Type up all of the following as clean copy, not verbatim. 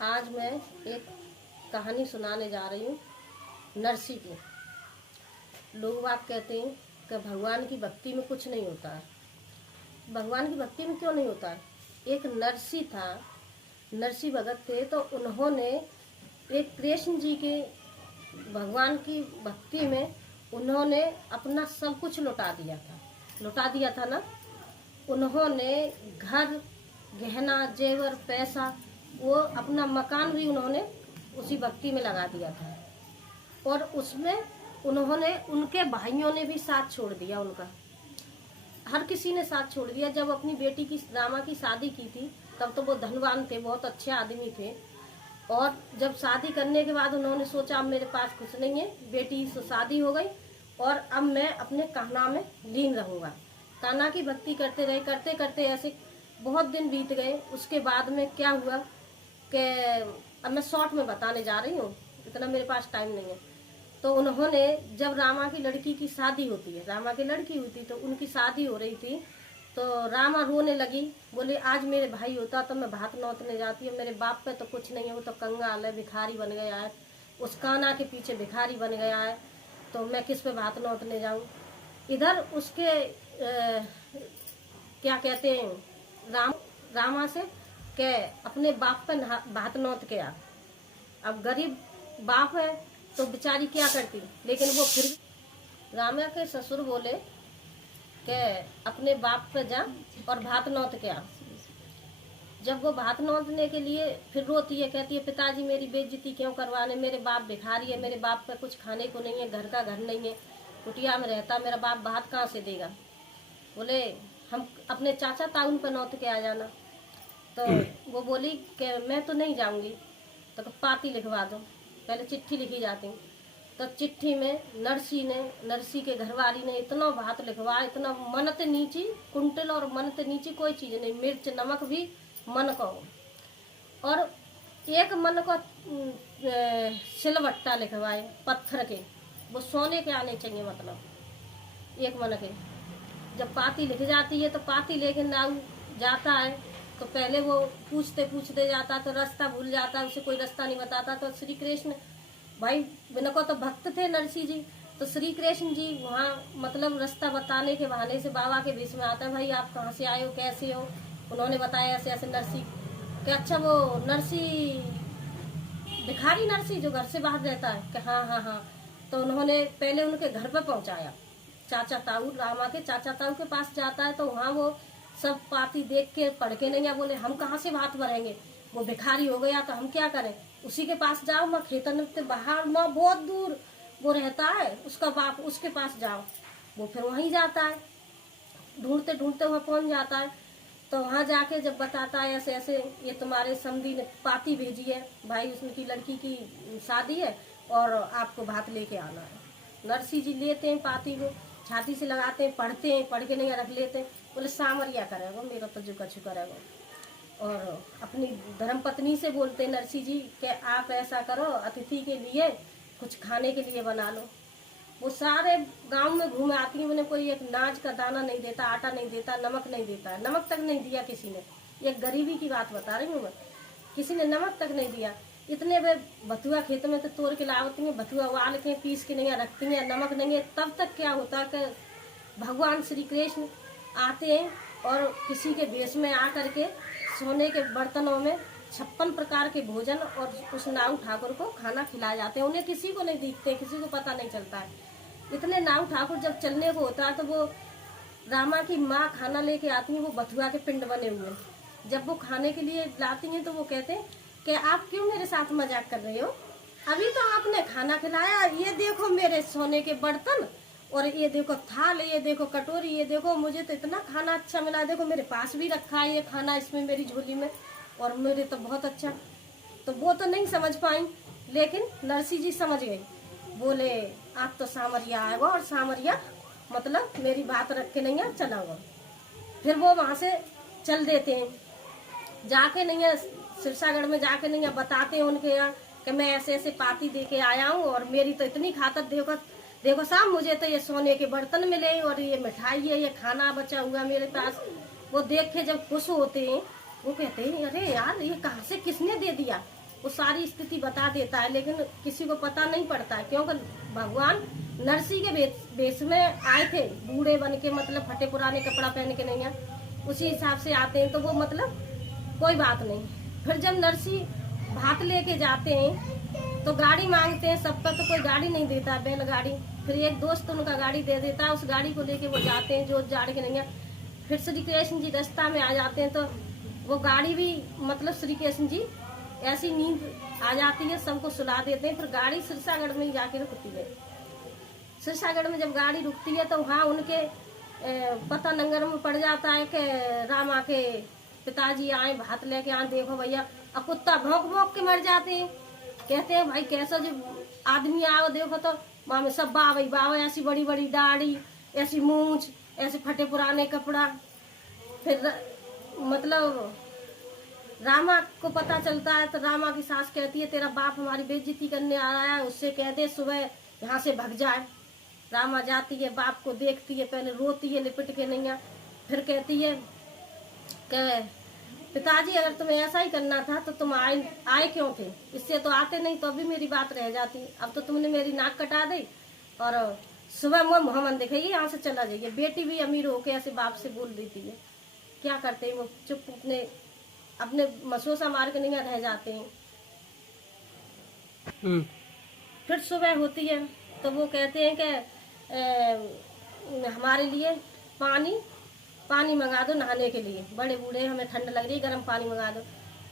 आज मैं एक कहानी सुनाने जा रही हूँ नरसी की। लोग बात कहते हैं कि भगवान की भक्ति में कुछ नहीं होता है। भगवान की भक्ति में क्यों नहीं होता है? एक नरसी था, नरसी भगत थे, तो उन्होंने एक कृष्ण जी के भगवान की भक्ति में उन्होंने अपना सब कुछ लुटा दिया था ना। उन्होंने घर, गहना, जेवर, पैसा, वो अपना मकान भी उन्होंने उसी भक्ति में लगा दिया था। और उसमें उन्होंने, उनके भाइयों ने भी साथ छोड़ दिया, उनका हर किसी ने साथ छोड़ दिया। जब अपनी बेटी की, रामा की शादी की थी, तब तो वो धनवान थे, बहुत अच्छे आदमी थे। और जब शादी करने के बाद उन्होंने सोचा अब मेरे पास कुछ नहीं है, बेटी से शादी हो गई और अब मैं अपने कान्हा में लीन रहूंगा। कान्हा की भक्ति करते रहे, करते करते ऐसे बहुत दिन बीत गए। उसके बाद में क्या हुआ कि अब मैं शॉर्ट में बताने जा रही हूँ, इतना मेरे पास टाइम नहीं है। तो उन्होंने, जब रामा की लड़की की शादी होती है, रामा की लड़की हुई थी, तो उनकी शादी हो रही थी, तो रामा रोने लगी, बोले आज मेरे भाई होता तो मैं भात नौतने जाती है, मेरे बाप पे तो कुछ नहीं है, वो तो कंगाल है, भिखारी बन गया है, उस कान्हा के पीछे भिखारी बन गया है, तो मैं किस पे भात नौतने जाऊं। इधर उसके क्या कहते हैं, रामा से के अपने बाप पे भात नौत के आ। अब गरीब बाप है तो बेचारी क्या करती, लेकिन वो फिर रामा के ससुर बोले कि अपने बाप पे जा और भात नौत के आ। जब वो भात नौतने के लिए फिर रोती है, कहती है पिताजी मेरी बेइज्जती क्यों करवाने, मेरे बाप भिखारी है, मेरे बाप पे कुछ खाने को नहीं है, घर का घर नहीं है, कुटिया में रहता, मेरा बाप भात कहाँ से देगा। बोले हम अपने चाचा ताउन पे नौत के आ जाना। तो वो बोली कि मैं तो नहीं जाऊंगी, तो पाती लिखवा दो। पहले चिट्ठी लिखी जाती, तो चिट्ठी में नरसी के घरवाली ने इतना भात लिखवाया, इतना मनत नीची कुंटल, और मनत नीची कोई चीज नहीं, मिर्च नमक भी मन को, और एक मन को सिलवट्टा लिखवाए पत्थर के, वो सोने के आने चाहिए, मतलब एक मन के। जब पाती लिख जाती है तो पाती लेके नाव जाता है, तो पहले वो पूछते पूछते जाता, तो रास्ता भूल जाता, उसे कोई रास्ता नहीं बताता। तो श्री कृष्ण भाई बिना को तो भक्त थे नरसी जी, तो श्री कृष्ण जी वहाँ मतलब रास्ता बताने के बहाने से बाबा के बीच में आता है, भाई आप कहाँ से आए हो, कैसे हो। उन्होंने बताया ऐसे ऐसे नरसी कि अच्छा वो नरसी भिखारी नरसी जो घर से बाहर रहता है, कि हाँ हाँ हाँ। तो उन्होंने पहले उनके घर पर पहुंचाया, चाचा ताऊ, रामा के चाचा ताऊ के पास जाता है, तो वहाँ वो सब पाती देख के पढ़ के नहीं, बोले हम कहाँ से भात भरेंगे, वो भिखारी हो गया तो हम क्या करें, उसी के पास जाओ, मैं खेतन के बाहर में बहुत दूर वो रहता है, उसका बाप, उसके पास जाओ। वो फिर वहीं जाता है, ढूंढते ढूंढते वहाँ पहुंच जाता है। तो वहाँ जाके जब बताता है ऐसे ऐसे ये तुम्हारे समधी ने पाती भेजी है, भाई उसकी लड़की की शादी है और आपको भात लेके आना है। नरसी जी लेते हैं पाती को, छाती से लगाते हैं, पढ़ते हैं, पढ़ के नहीं रख लेते हैं। बोले सामरिया करेगा मेरा तो झुका छुका रहेगा। और अपनी धर्मपत्नी से बोलते हैं नरसी जी कि आप ऐसा करो, अतिथि के लिए कुछ खाने के लिए बना लो। वो सारे गांव में घूम आती है, उन्हें कोई एक नाज का दाना नहीं देता, आटा नहीं देता, नमक नहीं देता, नमक तक नहीं दिया किसी ने। ये गरीबी की बात बता रही हूँ मैं, किसी ने नमक तक नहीं दिया। इतने वे बथुआ खेत में तो तोड़ के लावती हैं, बथुआ उबाल के पीस के नहीं रखती हैं, नमक नहीं है। तब तक क्या होता है कि भगवान श्री कृष्ण आते हैं और किसी के भेष में आ करके सोने के बर्तनों में 56 प्रकार के भोजन और उस नाऊ ठाकुर को खाना खिलाए जाते हैं। उन्हें किसी को नहीं दिखते, किसी को पता नहीं चलता है। इतने नाऊ ठाकुर जब चलने को होता है तो वो रामा की माँ खाना लेके आती है, वो बथुआ के पिंड बने हुए। जब वो खाने के लिए लाती हैं तो वो कहते हैं कि आप क्यों मेरे साथ मजाक कर रहे हो, अभी तो आपने खाना खिलाया, ये देखो मेरे सोने के बर्तन, और ये देखो थाल, ये देखो कटोरी, ये देखो मुझे तो इतना खाना अच्छा मिला, देखो मेरे पास भी रखा है ये खाना इसमें मेरी झोली में, और मेरे तो बहुत अच्छा। तो वो तो नहीं समझ पाई, लेकिन नरसी जी समझ गई। बोले आप तो सामरिया आएगा, और सामरिया मतलब मेरी बात रख के नहीं है चला हुआ। फिर वो वहां से चल देते हैं, जाके नहीं है सिरसागढ़ में जाके नहीं है बताते हैं उनके यहाँ कि मैं ऐसे ऐसे पाती दे के आया हूँ, और मेरी तो इतनी खातर देखो देखो साहब, मुझे तो ये सोने के बर्तन मिले, और ये मिठाई है, ये खाना बचा हुआ मेरे पास। वो देख के जब खुश होते हैं, वो कहते हैं अरे यार ये कहाँ से किसने दे दिया, वो सारी स्थिति बता देता है, लेकिन किसी को पता नहीं पड़ता है, क्योंकि भगवान नरसी के वेश में आए थे, बूढ़े बन के, मतलब फटे पुराने कपड़ा पहन के नहीं है, उसी हिसाब से आते हैं, तो वो मतलब कोई बात नहीं। फिर जब नरसी भात लेके जाते हैं तो गाड़ी मांगते हैं सबका, तो कोई गाड़ी नहीं देता, बैलगाड़ी। फिर एक दोस्त उनका गाड़ी दे देता है, उस गाड़ी को लेके वो जाते हैं जो जाड़ के नहीं है। फिर श्री कृष्ण जी रास्ता में आ जाते हैं, तो वो गाड़ी भी मतलब श्री कृष्ण जी ऐसी नींद आ जाती है, सबको सुला देते हैं। फिर गाड़ी सिरसागढ़ में ही जाके रुकती है। सिरसागढ़ में जब गाड़ी रुकती है तो वहाँ उनके पता नंगर में पड़ जाता है कि रामा के पिताजी आए, भात लेके आए, देखो भैया। अब कुत्ता भौंक भौंक के मर जाते हैं। कहते हैं भाई कैसा जो आदमी आओ, देखो तो वहाँ में सब बावई बावई, ऐसी बड़ी बड़ी दाढ़ी, ऐसी मूंछ, ऐसे फटे पुराने कपड़ा। फिर मतलब रामा को पता चलता है तो रामा की सास कहती है तेरा बाप हमारी बेइज्जती करने आया है, उससे कह दे सुबह यहाँ से भाग जाए। रामा जाती है, बाप को देखती है, पहले रोती है लिपट के नहीं है, फिर कहती है कि पिताजी अगर तुम्हें ऐसा ही करना था तो तुम आए क्यों थे, इससे तो आते नहीं, तो अभी मेरी बात रह जाती। अब तो तुमने मेरी नाक कटा दी और सुबह मुँह मोहम्मद दिखाइए, यहाँ से चला जाइए। बेटी भी अमीर होके ऐसे बाप से बोल देती है। क्या करते हैं वो, चुप अपने मसोसा मार के नहीं रह जाते हैं। फिर सुबह होती है तो वो कहते हैं कि हमारे लिए पानी मंगा दो नहाने के लिए, बड़े बूढ़े हमें ठंड लग रही है, गर्म पानी मंगा दो।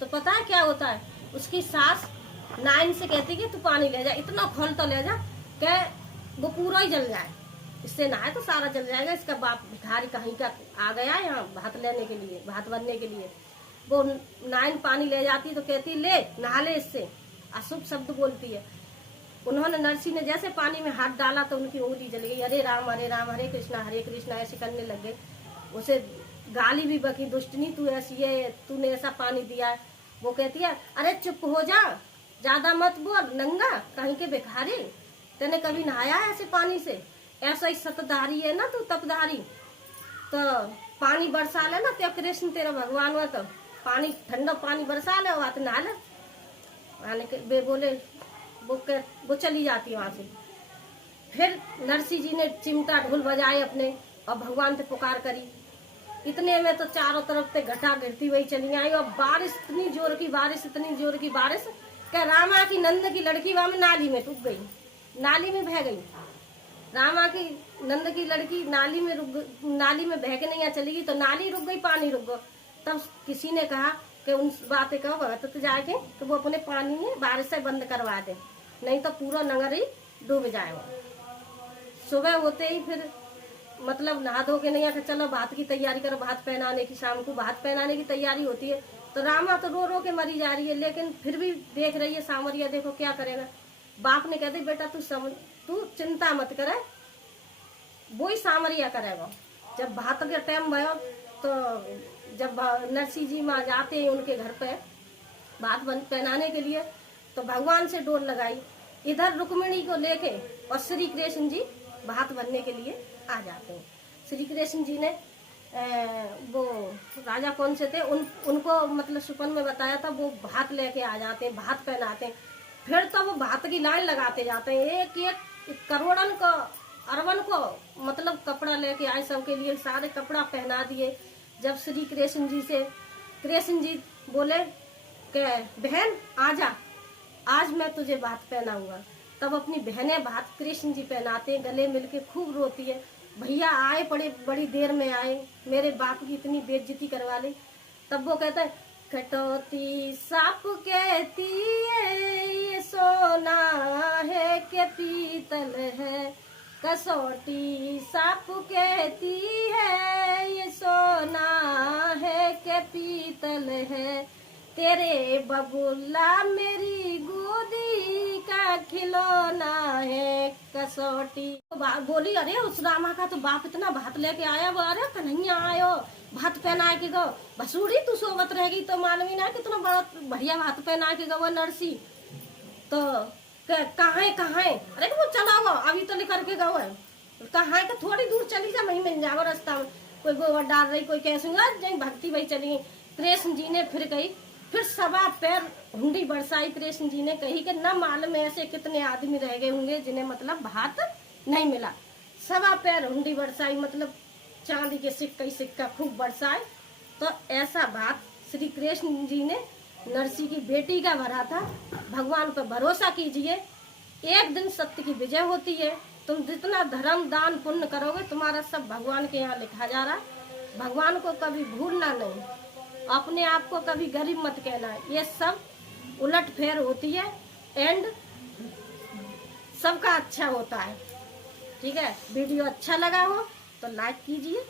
तो पता है क्या होता है, उसकी सास नाइन से कहती है कि तू पानी ले जा, इतना खोल तो ले जा कि वो पूरा ही जल जाए, इससे नहाए तो सारा जल जाएगा। इसका बाप भिखारी कहीं का आ गया है यहाँ भात लेने के लिए, भात बनने के लिए। वो नाइन पानी ले जाती तो कहती ले नहा ले, इससे अशुभ शब्द बोलती है। उन्होंने नरसी ने जैसे पानी में हाथ डाला तो उनकी उंगली जल गई। अरे राम हरे कृष्णा ऐसे करने लग गए। उसे गाली भी बकी, दुष्टनी तू ऐसी है, तूने ऐसा पानी दिया है। वो कहती है अरे चुप हो जा, ज्यादा मत बोल नंगा कहीं के भिखारी, तेने कभी नहाया है ऐसे पानी से, ऐसा ही सतधारी है ना तू, तपधारी। तो पानी बरसा ले ना, तेरा कृष्ण तेरा भगवान हुआ, तो पानी ठंडा पानी बरसा ले, वहां नहा ले। आने के बे बोले वो चली जाती वहां से। फिर नरसी जी ने चिमटा ढोल बजाए अपने और भगवान से पुकार करी। इतने में तो चारों तरफ से घटा गिरती हुई चली आई, और बारिश इतनी जोर की बारिश कि रामा की नंद की लड़की वहां में नाली में डूब गई, नाली में बह गई। रामा की नंद की लड़की नाली में बह के नहीं चली गई, तो नाली रुक गई, पानी रुक गया। तब किसी ने कहा कि उन बातें कहो भगत जाके तो वो अपने पानी में बारिश से बंद करवा दे, नहीं तो पूरा नगर ही डूब जाएगा। सुबह होते ही फिर मतलब नहा धो के नहीं आकर चलो भात की तैयारी करो, भात पहनाने की, शाम को भात पहनाने की तैयारी होती है। तो रामा तो रो रो के मरी जा रही है, लेकिन फिर भी देख रही है सामरिया, देखो क्या करेगा। बाप ने कहते बेटा तू चिंता मत करे, वो ही सामरिया करेगा। जब भात के टाइम भयो तो जब नरसी जी माँ जाते हैं उनके घर पे भात पहनाने के लिए, तो भगवान से डोर लगाई, इधर रुक्मिणी को लेके और श्री कृष्ण जी भात बनने के लिए आ जाते हैं। श्री कृष्ण जी ने वो राजा कौन से थे उनको मतलब सुपन में बताया था, वो भात लेके आ जाते हैं, भात पहनाते हैं। फिर तो वो भात की लाइन लगाते जाते हैं, एक एक करोड़न को अरबन को मतलब कपड़ा लेके आए, सबके लिए सारे कपड़ा पहना दिए। जब श्री कृष्ण जी से कृष्ण जी बोले कि बहन आजा, आज मैं तुझे भात पहनाऊंगा, तब अपनी बहनें भात कृष्ण जी पहनाते, गले मिलके खूब रोती है, भैया आए बड़ी देर में आए, मेरे बाप की इतनी बेइज्जती करवा ली। तब वो कहता है कटौती साप कहती है ये सोना है के पीतल है, कसौटी साप कहती है ये सोना है के पीतल है, तेरे बबुल्ला मेरी गोदी का खिलौना है कसौटी। बोली अरे उस रामा का तो बाप इतना भात लेके आया, वो अरे कन्हैया आयो भात पहना के गो, भसूड़ी तू सोवत रहेगी तो मालूम ना कितना बड़ा बढ़िया भात पहना के गो नरसी। तो कहाँ है, अरे वो चला हुआ अभी तो लेकर के गो है, कहाँ है, थोड़ी दूर चली जा, वहीं मिल जाओ रास्ता में, कोई गोबर डाल रही, कोई कैसूंगा जय भक्ति वही चली। कृष्ण जी ने फिर कही फिर सवा पैर हुंडी बरसाई कृष्ण जी ने कही कि न मालूम ऐसे कितने आदमी रह गए होंगे जिन्हें मतलब भात नहीं मिला। सवा पैर हुंडी बरसाई मतलब चांदी के सिक्का ही सिक्का खूब बरसाए। तो ऐसा भात श्री कृष्ण जी ने नरसी की बेटी का भरा था। भगवान पर भरोसा कीजिए, एक दिन सत्य की विजय होती है। तुम जितना धर्म दान पुण्य करोगे तुम्हारा सब भगवान के यहाँ लिखा जा रहा है। भगवान को कभी भूलना नहीं, अपने आप को कभी गरीब मत कहना। ये सब उलट फेर होती है एंड सबका अच्छा होता है। ठीक है, वीडियो अच्छा लगा हो तो लाइक कीजिए।